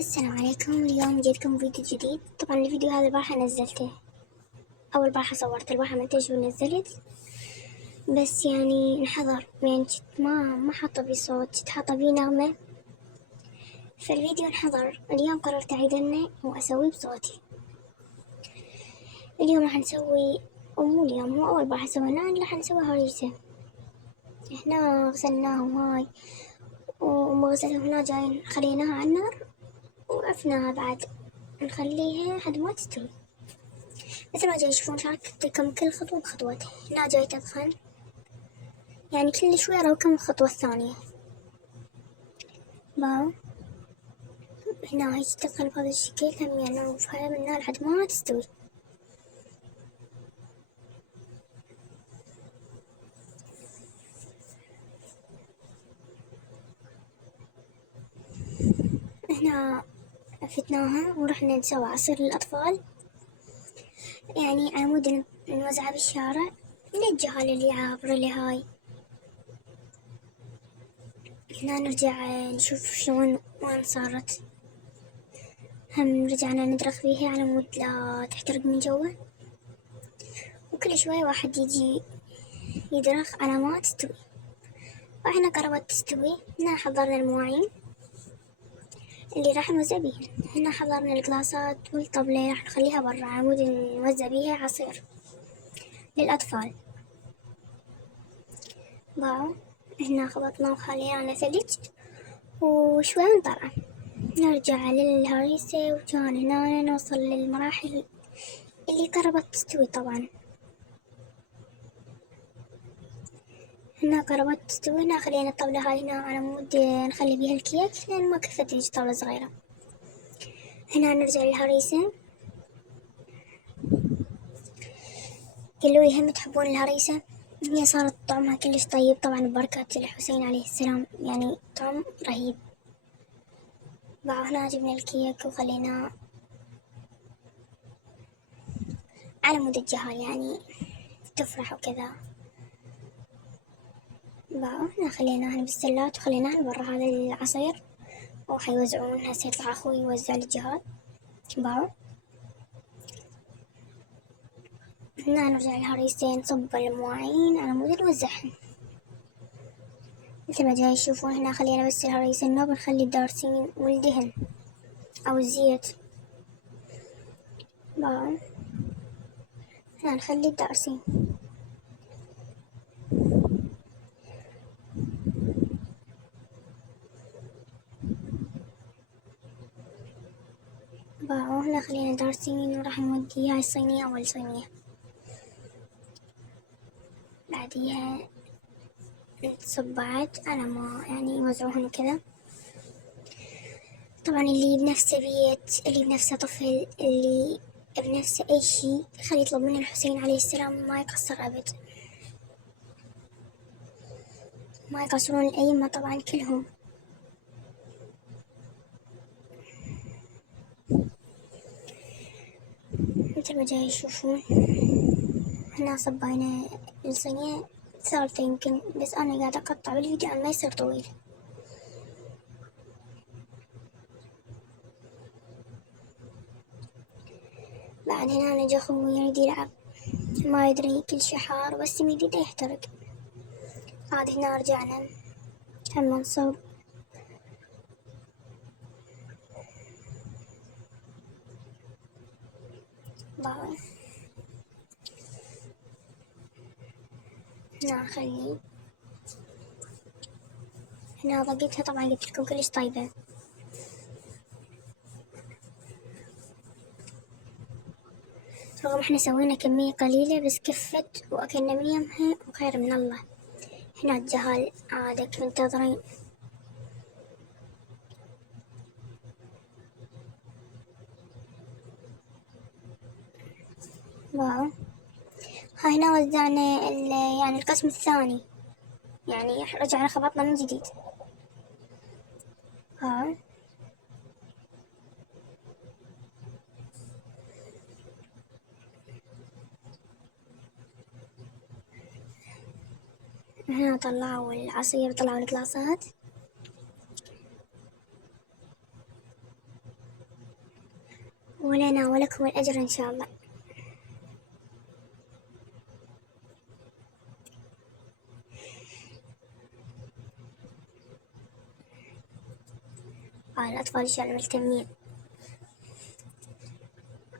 السلام عليكم. اليوم جيتكم فيديو جديد. طبعا الفيديو هذا البارحة نزلته، أول البارحة صورت البارحة منتج ونزلت، بس يعني انحضر، يعني جت ما حاطة بيه صوت، جت حاطة بيه نغمة، فالفيديو انحضر. اليوم قررت أعيدنه وأسويه بصوتي. اليوم راح نسوي، أو مو اليوم، هو أول بارحة سويناه، راح نسوي هريسة. هنا غسلناهم هاي وما غسلهم هنا، جايين خليناها على النار وعفناها بعد، نخليها لحد ما تستوي. مثل ما جاي تشوفون شاركت لكم كل خطوة بخطوته. هنا جاي تدخن، يعني كل شوية أراوكم الخطوة الثانية. باو هنا هيك تدخن بهذا الشكل، هم يعني نوقفها منها لحد ما تستوي. هنا فتناها ورحنا نسوي عصير للأطفال، يعني على مود نوزعه بالشارع للجهال اللي عابرة لهاي. هنا نرجع نشوف شلون وين صارت، هم رجعنا ندرخ فيها على مود لا تحترق من جوا، وكل شوية واحد يجي يدرخ على ما تستوي. وإحنا قربت تستوي. هنا حضرنا المواعين اللي راح نوزع بيها. هنا حضرنا القلاصات والطبلة، راح نخليها برا عمود نوزع بيها عصير للأطفال. باو هنا خلطنا وخلينا ثلج وشوي نطلع، نرجع للهريسة، وكان هنا نوصل للمراحل اللي قربت تستوي. طبعا هنا قربت تستوي. هنا خلينا الطاولة هاي هنا على مود نخلي بيها الكيك لأن ما كفت تجي طاولة صغيرة. هنا نرجع للهريسة. قالوا هم تحبون الهريسة؟ هي صارت طعمها كلش طيب، طبعا ببركة الحسين عليه السلام، يعني طعم رهيب. هنا جبنا الكيك وخليناه على مود الجهال، يعني تفرح وكذا. هنا خليناهن بالسلات وخليناهن برا هذا العصير، وحيوزعون. هسه يطلع أخوي يوزع للجهال. هنا نرجع الهريسين، نصب المواعين على مود نوزعهن. مثل ما جاي تشوفون هنا خلينا بس الهريسة النوب، نخلي الدارسين والدهن أو الزيت. هنا نخلي الدارسين. هنا خلينا دارسين، وراح نودي هاي الصينية أول صينية، بعديها نصبعت على ما يعني يوزعوهن كذا. طبعا اللي بنفسه بيت، اللي بنفسه طفل، اللي بنفسه أي شي خلي يطلب من الحسين عليه السلام، ما يقصر أبد، ما يقصرون الأئمة طبعا كلهم. مثل ما جاي يشوفون هنا صبينا الصينية ثالثة يمكن، بس أنا قاعدة أقطع بالفيديو عشان ما يصير طويل. بعد هنا نجي أخوي يريد يلعب، ما يدري كل شي حار، بس من يريد يحترق. بعد هنا رجعنا هم نصب. بعد هنا نخلي، هنا ضقتها طبعا قلت لكم كلش طيبة. رغم احنا سوينا كمية قليلة بس كفت وأكلنا من يمها وخير من الله. هنا الجهال عادك منتظرين. واو هنا وزعنا يعني القسم الثاني، يعني رجعنا خبطنا من جديد. ها هنا طلعوا العصير، طلعوا القلاصات. ولنا ولكم الأجر إن شاء الله. الأطفال إن شاء الله مهتمين.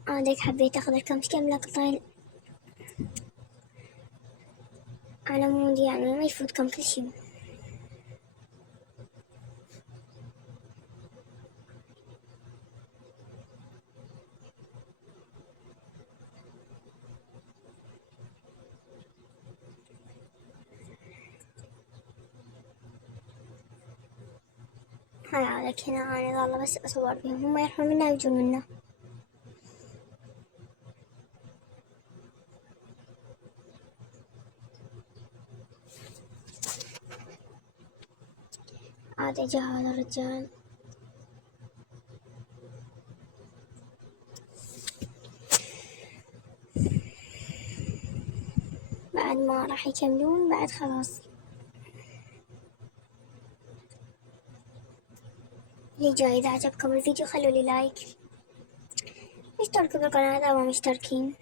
ديك حبيت أخذ لكم كم لقطة على مود يعني ما يفوتكم كل شي. هاي عليك هنا أنا والله بس أصور بهم، هم يروحون منا ويجون منا. عاد جا هذا الرجال بعد ما راح يكملون بعد خلاص. اللي جاي إذا عجبكم الفيديو خلوا لي لايك، اشتركوا بالقناة إذا ما مشتركين.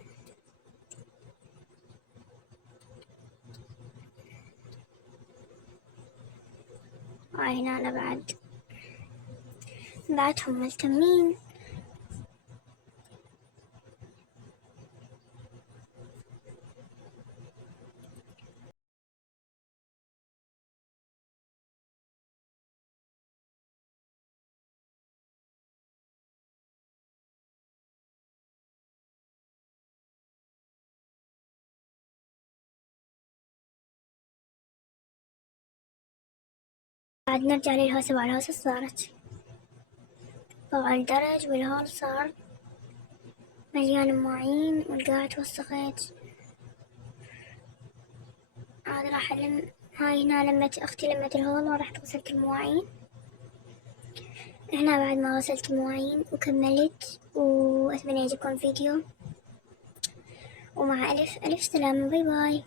هنا أنا بعدهم ملتمين. بعد نرجع للهوسة، والهوسة صارت طبعا الدرج والهول صار مليان مواعين والقاعة توسخت. عاد راح هاي هنا لمت أختي لمت الهول ورحت غسلت المواعين. هنا بعد ما غسلت المواعين وكملت، وأتمنى يعجبكم الفيديو، ومع ألف سلامة، باي باي.